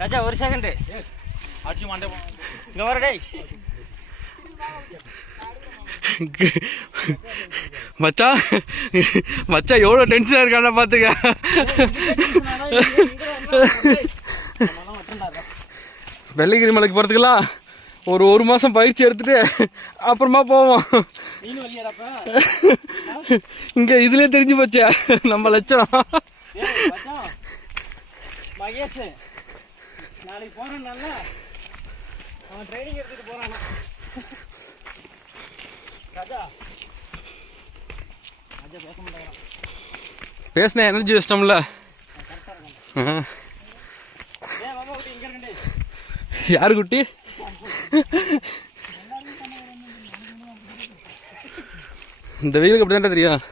ராஜா ஒரு செகண்ட் அடிச்சு மாண்டே இங்க வர டேய் மச்சான் மச்சான் எவ்வளோ டென்ஷனாக இருக்கான பார்த்துக்க. வெள்ளைகிரி மலைக்கு போகிறதுக்கெல்லாம் ஒரு மாதம் பயிற்சி எடுத்துட்டு அப்புறமா போவோம். இங்கே இதுலேயே தெரிஞ்சு போச்சே நம்ம லட்சம். மகேஷ் நாளைக்கு போறேன்னால அவன் ட்ரைனிங் எடுத்துட்டு போறானா. ராஜா ராஜா பேச மாட்டாங்க. பேசின எனர்ஜி வேஸ்டம்ல. யாரு குட்டி? இந்த வெயிலுக்கு அப்படிதான் தெரியும்.